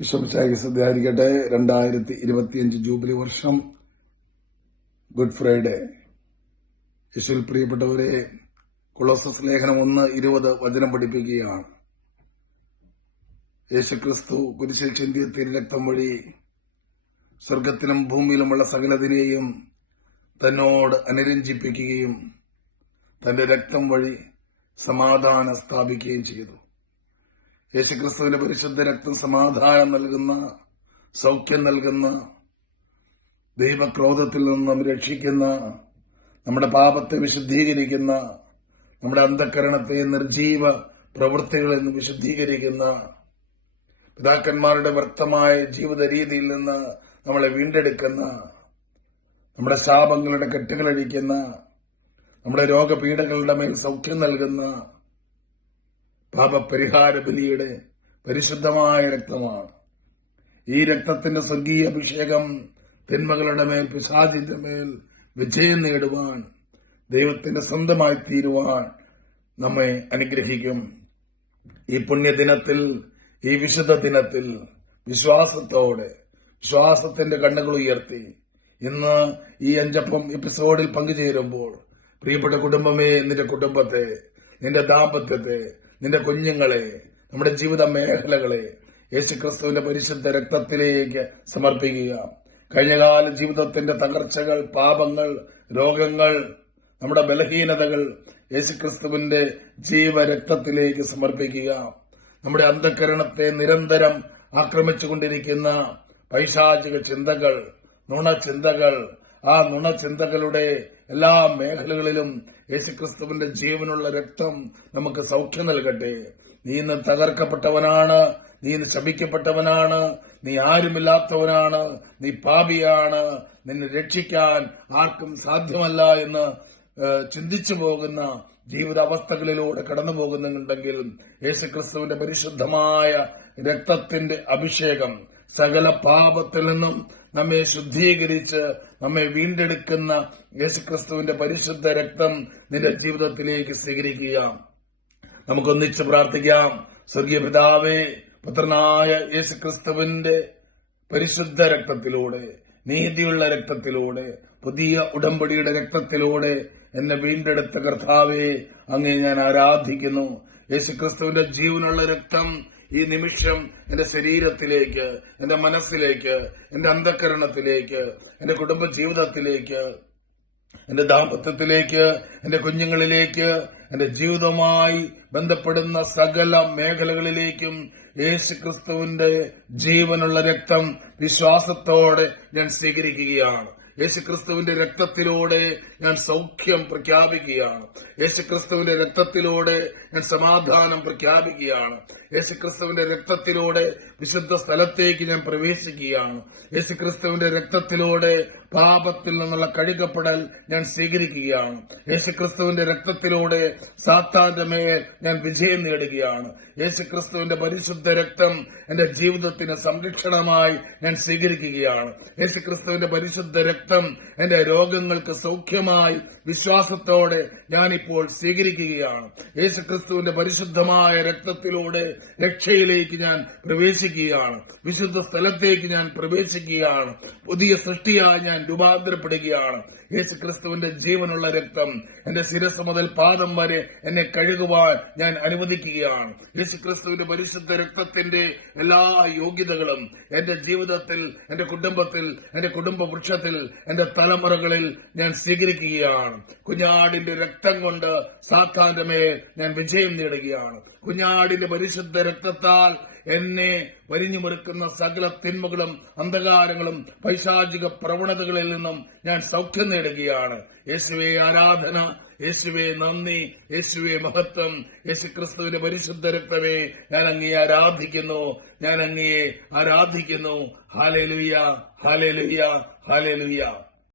വിശ്വമിച്ചായി ശ്രദ്ധയായിരിക്കട്ടെ രണ്ടായിരത്തി ഇരുപത്തിയഞ്ച് ജൂബിലി വർഷം. Good Friday. യേശുവിൽ പ്രിയപ്പെട്ടവരെ കൊളോസസ് ലേഖനം ഒന്ന് ഇരുപത് വചനം പഠിപ്പിക്കുകയാണ്. യേശുക്രിസ്തു കുരിശിൽ ചിന്തിയ തിരുരക്തം വഴി സ്വർഗത്തിലും ഭൂമിയിലുമുള്ള സകലതിനെയും തന്നോട് അനുരഞ്ജിപ്പിക്കുകയും തന്റെ രക്തം വഴി സമാധാനം സ്ഥാപിക്കുകയും ചെയ്തു. യേശുക്രിസ്തുവിന്റെ പരിശുദ്ധ രക്തം സമാധാനം നൽകുന്ന സൗഖ്യം നൽകുന്ന ദൈവക്രോധത്തിൽ നിന്ന് രക്ഷിക്കുന്ന നമ്മുടെ പാപത്തെ വിശുദ്ധീകരിക്കുന്ന നമ്മുടെ അന്ധകരണത്തെ നിർജീവ പ്രവൃത്തികളിൽ നിന്ന് വിശുദ്ധീകരിക്കുന്ന പിതാക്കന്മാരുടെ വ്യക്തമായ ജീവിത രീതിയിൽ നിന്ന് നമ്മളെ വീണ്ടെടുക്കുന്ന നമ്മുടെ ശാപങ്ങളുടെ കെട്ടുകളഴിക്കുന്ന നമ്മുടെ രോഗപീഠകളുടെ മേൽ സൗഖ്യം നൽകുന്ന പാപപരിഹാര ബലിയുടെ പരിശുദ്ധമായ രക്തമാണ്. ഈ രക്തത്തിന്റെ സ്വർഗീയ അഭിഷേകം തിന്മകളുടെ മേൽ പിശാചിന്റെ മേൽ വിജയം നേടുവാൻ ദൈവത്തിന്റെ സ്വന്തമായി തീരുവാൻ നമ്മെ അനുഗ്രഹിക്കും. ഈ പുണ്യദിനത്തിൽ ഈ വിശുദ്ധ ദിനത്തിൽ വിശ്വാസത്തോടെ വിശ്വാസത്തിന്റെ കണ്ണുകൾ ഉയർത്തി ഇന്ന് ഈ അഞ്ചപ്പം എപ്പിസോഡിൽ പങ്കുചേരുമ്പോൾ പ്രിയപ്പെട്ട കുടുംബമേ നിന്റെ കുടുംബത്തെ നിന്റെ ദാമ്പത്യത്തെ നിന്റെ കുഞ്ഞുങ്ങളെ നമ്മുടെ ജീവിത മേഖലകളെ യേശുക്രിസ്തുവിന്റെ പരിശുദ്ധ രക്തത്തിലേക്ക് സമർപ്പിക്കുക. കഴിഞ്ഞകാല ജീവിതത്തിന്റെ തകർച്ചകൾ പാപങ്ങൾ രോഗങ്ങൾ നമ്മുടെ ബലഹീനതകൾ യേശുക്രിസ്തുവിന്റെ ജീവരക്തത്തിലേക്ക് സമർപ്പിക്കുക. നമ്മുടെ അന്ധകരണത്തെ നിരന്തരം ആക്രമിച്ചുകൊണ്ടിരിക്കുന്ന പൈശാചിക ചിന്തകൾ നുണചിന്തകൾ ആ നുണചിന്തകളുടെ എല്ലാ മേഖലകളിലും യേശുക്രിസ്തുവിന്റെ ജീവനുള്ള രക്തം നമുക്ക് സൗഖ്യം നൽകട്ടെ. നീ ഇന്ന് തകർക്കപ്പെട്ടവനാണ്. നീ ഇന്ന് ശപിക്കപ്പെട്ടവനാണ്. നീ ആരുമില്ലാത്തവനാണ്. നീ പാപിയാണ്. നിന്നെ രക്ഷിക്കാൻ ആർക്കും സാധ്യമല്ല എന്ന് ചിന്തിച്ചു പോകുന്ന ജീവിതാവസ്ഥകളിലൂടെ കടന്നു പോകുന്നുണ്ടെങ്കിൽ യേശുക്രിസ്തുവിന്റെ പരിശുദ്ധമായ രക്തത്തിന്റെ അഭിഷേകം സകല പാപത്തിൽ നിന്നും നമ്മെ ശുദ്ധീകരിച്ച് നമ്മെ വീണ്ടെടുക്കുന്ന യേശുക്രിസ്തുവിന്റെ പരിശുദ്ധ രക്തം നിന്റെ ജീവിതത്തിലേക്ക് സ്വീകരിക്കുക നമുക്കൊന്നിച്ച് പ്രാർത്ഥിക്കാം. സ്വർഗീയ പിതാവേ പുത്രനായ യേശുക്രിസ്തുവിന്റെ പരിശുദ്ധ രക്തത്തിലൂടെ നീതിയുള്ള രക്തത്തിലൂടെ പുതിയ ഉടമ്പടിയുടെ രക്തത്തിലൂടെ എന്നെ വീണ്ടെടുത്ത കർത്താവെ അങ്ങേ ഞാൻ ആരാധിക്കുന്നു. യേശുക്രിസ്തുവിന്റെ ജീവനുള്ള രക്തം ഈ നിമിഷം എന്റെ ശരീരത്തിലേക്ക് എന്റെ മനസ്സിലേക്ക് എന്റെ അന്ധകരണത്തിലേക്ക് എന്റെ കുടുംബ ജീവിതത്തിലേക്ക് എന്റെ ദാമ്പത്യത്തിലേക്ക് എന്റെ കുഞ്ഞുങ്ങളിലേക്ക് എന്റെ ജീവിതവുമായി ബന്ധപ്പെടുന്ന സകല മേഖലകളിലേക്കും യേശു ക്രിസ്തുവിന്റെ ജീവനുള്ള രക്തം വിശ്വാസത്തോടെ ഞാൻ സ്വീകരിക്കുകയാണ്. യേശുക്രിസ്തുവിന്റെ രക്തത്തിലൂടെ ഞാൻ സൗഖ്യം പ്രഖ്യാപിക്കുകയാണ്. യേശുക്രിസ്തുവിന്റെ രക്തത്തിലൂടെ ഞാൻ സമാധാനം പ്രഖ്യാപിക്കുകയാണ്. യേശുക്രിസ്തുവിന്റെ രക്തത്തിലൂടെ വിശുദ്ധ സ്ഥലത്തേക്ക് ഞാൻ പ്രവേശിക്കുകയാണ്. യേശുക്രിസ്തുവിന്റെ രക്തത്തിലൂടെ പാപത്തിൽ നിന്നുള്ള കഴുകപ്പെടൽ ഞാൻ സ്വീകരിക്കുകയാണ്. യേശുക്രിസ്തുവിന്റെ രക്തത്തിലൂടെ സാത്താന്റെ ഞാൻ വിജയം നേടുകയാണ്. യേശുക്രിസ്തുവിന്റെ പരിശുദ്ധ രക്തം എന്റെ ജീവിതത്തിന് സംരക്ഷണമായി ഞാൻ സ്വീകരിക്കുകയാണ്. യേശുക്രിസ്തുവിന്റെ പരിശുദ്ധ രക്തം എന്റെ രോഗങ്ങൾക്ക് സൗഖ്യമായി വിശ്വാസത്തോടെ ഞാനിപ്പോൾ സ്വീകരിക്കുകയാണ്. യേശുക്രിസ്തുവിന്റെ പരിശുദ്ധമായ രക്തത്തിലൂടെ രക്ഷയിലേക്ക് ഞാൻ പ്രവേശിക്കുകയാണ്. വിശുദ്ധ സ്ഥലത്തേക്ക് ഞാൻ പ്രവേശിക്കുകയാണ്. പുതിയ സൃഷ്ടിയായി ഞാൻ രൂപാന്തരപ്പെടുകയാണ്. യേശുക്രിസ്തുവിന്റെ ജീവനുള്ള രക്തം എന്റെ ശിരസ് മുതൽ പാദം വരെ എന്നെ കഴുകുവാൻ ഞാൻ അനുവദിക്കുകയാണ്. യേശുക്രിസ്തുവിന്റെ പരിശുദ്ധ രക്തത്തിന്റെ എല്ലാ യോഗ്യതകളും എന്റെ ജീവിതത്തിൽ എന്റെ കുടുംബത്തിൽ എന്റെ കുടുംബ വൃക്ഷത്തിൽ എന്റെ തലമുറകളിൽ ഞാൻ സ്വീകരിക്കുകയാണ്. കുഞ്ഞാടിന്റെ രക്തം കൊണ്ട് സാത്താന്റെ മേൽ ഞാൻ വിജയം നേടുകയാണ്. കുഞ്ഞാടിന്റെ പരിശുദ്ധ രക്തത്താൽ എന്നെ വരിഞ്ഞു മുറുക്കുന്ന സകല തിന്മകളും അന്ധകാരങ്ങളും പൈശാചിക പ്രവണതകളിൽ നിന്നും ഞാൻ സൗഖ്യം നേടുകയാണ്. യേശുവെ ആരാധന യേശുവെ നന്ദി യേശുവെ മഹത്വം യേശു ക്രിസ്തുവിന്റെ പരിശുദ്ധ രക്തമേ ഞാൻ അങ്ങയെ ആരാധിക്കുന്നു ഞാൻ അങ്ങയെ ആരാധിക്കുന്നു. ഹാലേ ലുയ്യ ഹാലേലുയ്യ ഹാലേലുയ്യ Hallelujah.